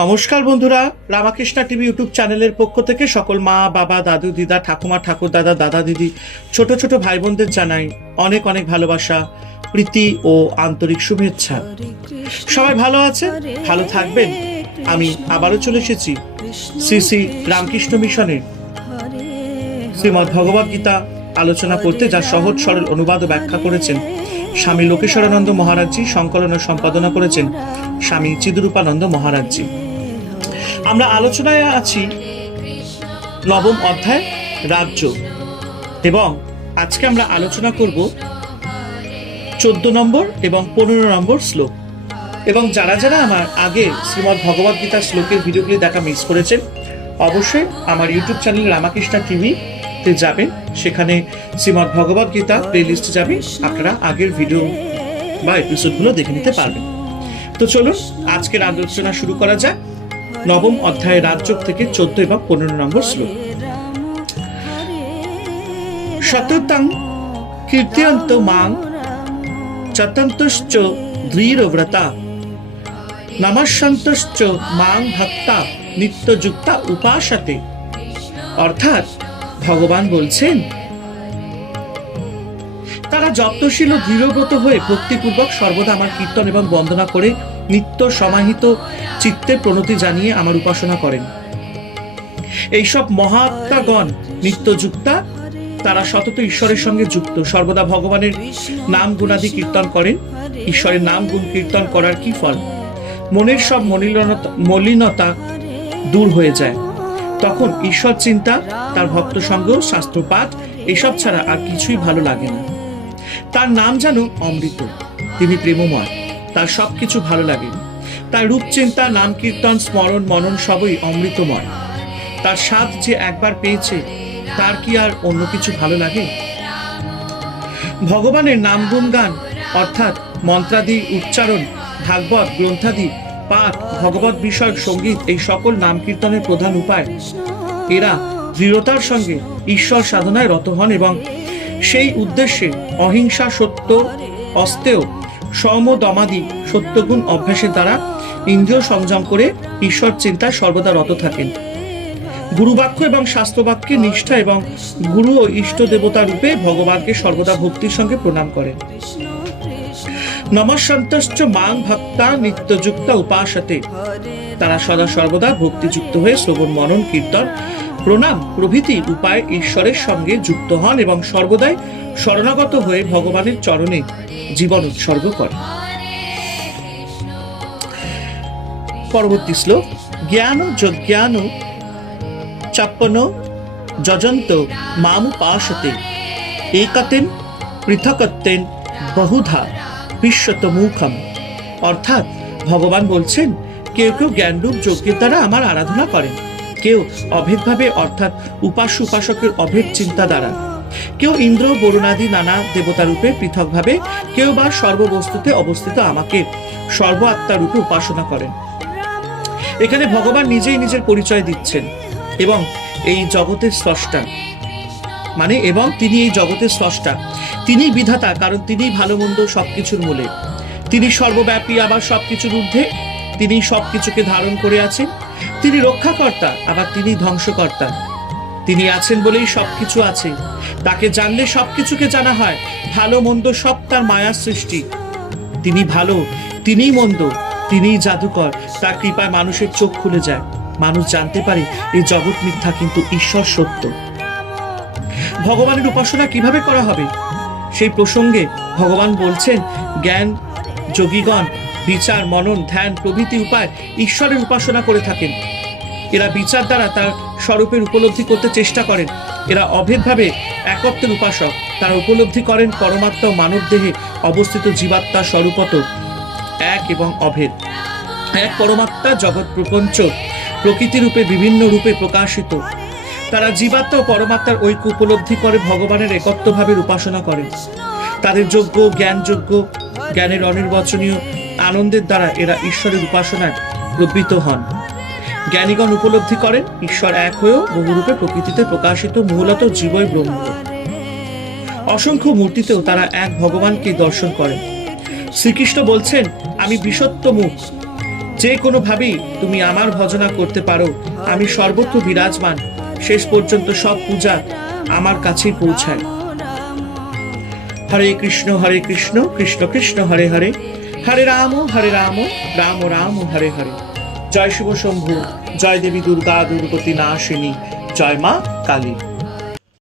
নমস্কার বন্ধুরা, Ramakrishna TV YouTube চ্যানেলের পক্ষ থেকে সকল মা, বাবা, দাদু, দিদা, ঠাকুমা, ঠাকুর, দাদা দাদা, দিদি, ছোট ছোট ভাই বোনদের জানাই অনেক অনেক ভালোবাসা, প্রীতি ও আন্তরিক শুভেচ্ছা। সবাই ভালো আছে? ভালো থাকবেন? আমি আবারও চলে এসেছি শ্রী শ্রী রামকৃষ্ণ মিশনের। শ্রীমৎ ভগবদ গীতা আলোচনা করতে যা সহজ, সরল অনুবাদ ও ব্যাখ্যা করেছেন স্বামী লোকেশ্বরানন্দ মহারাজজি, সংকলন ও সম্পাদনা করেছেন স্বামী চিদরূপানন্দ মহারাজজি। আমরা আলোচনায় আছি নবম অধ্যায়, রাজ্য। এবং আজকে আমরা আলোচনা করব চোদ্দ নম্বর এবং পনেরো নম্বর শ্লোক। এবং যারা যারা আমার আগে শ্রীমৎ ভগবদ গীতার শ্লোকের ভিডিওগুলি দেখা মিস করেছেন, অবশ্যই আমার ইউটিউব চ্যানেল রামাকৃষ্ণা টিভি তে যাবেন। সেখানে শ্রীমৎ ভগবদ গীতা প্লেলিস্টে যাবেন। আপনারা আগের ভিডিও বা এপিসোডগুলো দেখে নিতে পারবেন। তো চলুন, আজকের আলোচনা শুরু করা যাক। নবম অধ্যায় রাজযোগ থেকে চোদ্দ এবং পনেরো নম্বর শ্লোক। শততাং কীর্তিয়ন্ত মাং চতন্তশ্চ ধীরব্রতা নমস্যন্তশ্চ মাং ভক্তা নিত্যযুক্তা উপাসতে। অর্থাৎ ভগবান বলছেন তারা যত্নশীল ও দৃঢ়ব্রত হয়ে ভক্তিপূর্বক সর্বদা আমার কীর্তন এবং বন্দনা করে নিত্য সমাহিত চিত্তে প্রণতি জানিয়ে আমার উপাসনা করেন। এইসব মহাত্মাগণ নিত্যযুক্তা, তারা সতত ঈশ্বরের সঙ্গে যুক্ত। সর্বদা ভগবানের নাম গুণাদি কীর্তন করেন। ঈশ্বরের নাম গুণ কীর্তন করার কি ফল? মনের সব মলিনতা দূর হয়ে যায়। তখন ঈশ্বর চিন্তা তার ভক্ত সঙ্গ শাস্ত্রপাঠ, এসব ছাড়া আর কিছুই ভালো লাগে না। তার নাম যেন অমৃত। তিনি প্রেমময়, তার সব কিছু ভালো লাগে। তার রূপচিন্তা নাম, কীর্তন, স্মরণ, মনন সবই অমৃতময়। তার স্বাদ যে একবার পেয়েছে, তার কি আর অন্য কিছু ভালো লাগে? ভগবানের নাম গুণগান অর্থাৎ মন্ত্রাদি, উচ্চারণ, ভাগবত, গ্রন্থাদি, পাঠ, ভগবত বিষয়ক সংগীত, এই সকল নাম কীর্তনের প্রধান উপায়। এরা দৃঢ়তার সঙ্গে ঈশ্বর সাধনায় রত হন এবং সেই উদ্দেশ্যে অহিংসা সত্য অস্তেয় সম দমাদি সত্যগুণ অভ্যাসের দ্বারা ইন্দ্রিয় সংযম করে ঈশ্বর চিন্তায় সর্বদা রত থাকেন। গুরুবাক্য এবং শাস্ত্রবাক্যে নিষ্ঠা এবং গুরু ও ইষ্ট দেবতা রূপে ভগবানকে সর্বদা ভক্তির সঙ্গে প্রণাম করেন। নমস্যন্তশ্চ মাং ভক্তা নিত্যযুক্তা উপাসতে। তারা সদা সর্বদা ভক্তিযুক্ত হয়ে শ্রবণ, মনন, কীর্তন প্রণাম, প্রভৃতি উপায় ঈশ্বরের সঙ্গে যুক্ত হন এবং সর্বদাই শরণাগত হয়ে ভগবানের চরণে জীবন উৎসর্গ করেন। পরবর্তী শ্লোক, জ্ঞান যজ্ঞান চাপ্পন যজন্ত মামুপাসতে একতেন পৃথকত্বেন বহুধা বিশ্বত মুখম অর্থাৎ ভগবান বলছেন, কেউ কেউ জ্ঞানরূপ যজ্ঞের দ্বারা আমার আরাধনা করেন। কেউ অভেদভাবে, অর্থাৎ উপাস্য উপাসকের অভেদ চিন্তা দ্বারা কেউ ইন্দ্র, বরুণাদি, নানা দেবতা রূপে পৃথকভাবে, কেউ বা সর্ববস্তুতে অবস্থিত আমাকে সর্ব আত্মা রূপে উপাসনা করেন। এখানে ভগবান নিজেই নিজের পরিচয় দিচ্ছেন এবং এই জগতের স্রষ্টা। মানে এবং তিনি এই জগতের স্রষ্টা। তিনি বিধাতা, কারণ তিনি ভালো, মন্দ সবকিছুর মূলে। তিনি সর্বব্যাপী, আবার সবকিছুর ঊর্ধ্বে। তিনি সবকিছুকে ধারণ করে আছেন। তিনি রক্ষাকর্তা, আবার তিনি ধ্বংসকর্তা। তিনি আছেন বলেই সবকিছু আছে। তাকে জানলে সবকিছুকে জানা হয়। ভালো মন্দ সব তার মায়ার সৃষ্টি। তিনি ভালো, তিনিই মন্দ, তিনিই জাদুকর। তার কৃপায় মানুষের চোখ খুলে যায়। মানুষ জানতে পারে এই জগৎ মিথ্যা কিন্তু ঈশ্বর সত্য। ভগবানের উপাসনা কীভাবে করা হবে? সেই প্রসঙ্গে ভগবান বলছেন, জ্ঞান, যোগীগণ বিচার, মনন, ধ্যান প্রভৃতি উপায় ঈশ্বরের উপাসনা করে থাকেন। এরা বিচার দ্বারা তার স্বরূপের উপলব্ধি করতে চেষ্টা করেন। এরা অভেদভাবে একত্বের উপাসক। তারা উপলব্ধি করেন পরমাত্মা মানব দেহে অবস্থিত জীবাত্মা স্বরূপত। এক এবং অভেদ। এক পরমাত্মা জগৎ প্রপঞ্চ। প্রকৃতি রূপে বিভিন্ন রূপে প্রকাশিত। তারা জীবাত্মা ও পরমাত্মার ঐক্য উপলব্ধি করে ভগবানের একত্বভাবের উপাসনা করেন। তাদের যোগ্য, জ্ঞানযোগ্য, জ্ঞানের অনির্বচনীয় আনন্দের দ্বারা এরা ঈশ্বরের উপাসনায় প্রবৃত হন। জ্ঞানীগণ উপলব্ধি করেন, ঈশ্বর এক হয়েও বহুরূপে প্রকৃতিতে প্রকাশিত মূলত জীবই ব্রহ্ম। অসংখ্য মূর্তিতেও তারা এক ভগবানকে দর্শন করেন। শ্রীকৃষ্ণ বলছেন, আমি বিশ্বত্ব মুখ। যে কোনোভাবেই তুমি আমার ভজনা করতে পারো, আমি সর্বত্র বিরাজমান। শেষ পর্যন্ত সব পূজা আমার কাছেই পৌঁছায়। হরে কৃষ্ণ হরে কৃষ্ণ কৃষ্ণ কৃষ্ণ, হরে হরে। হরে রাম হরে রাম রাম রাম, হরে হরে। জয় শিব শম্ভু, জয় দেবী দুর্গা, দুর্গতি নাশিনী, জয় মা কালী।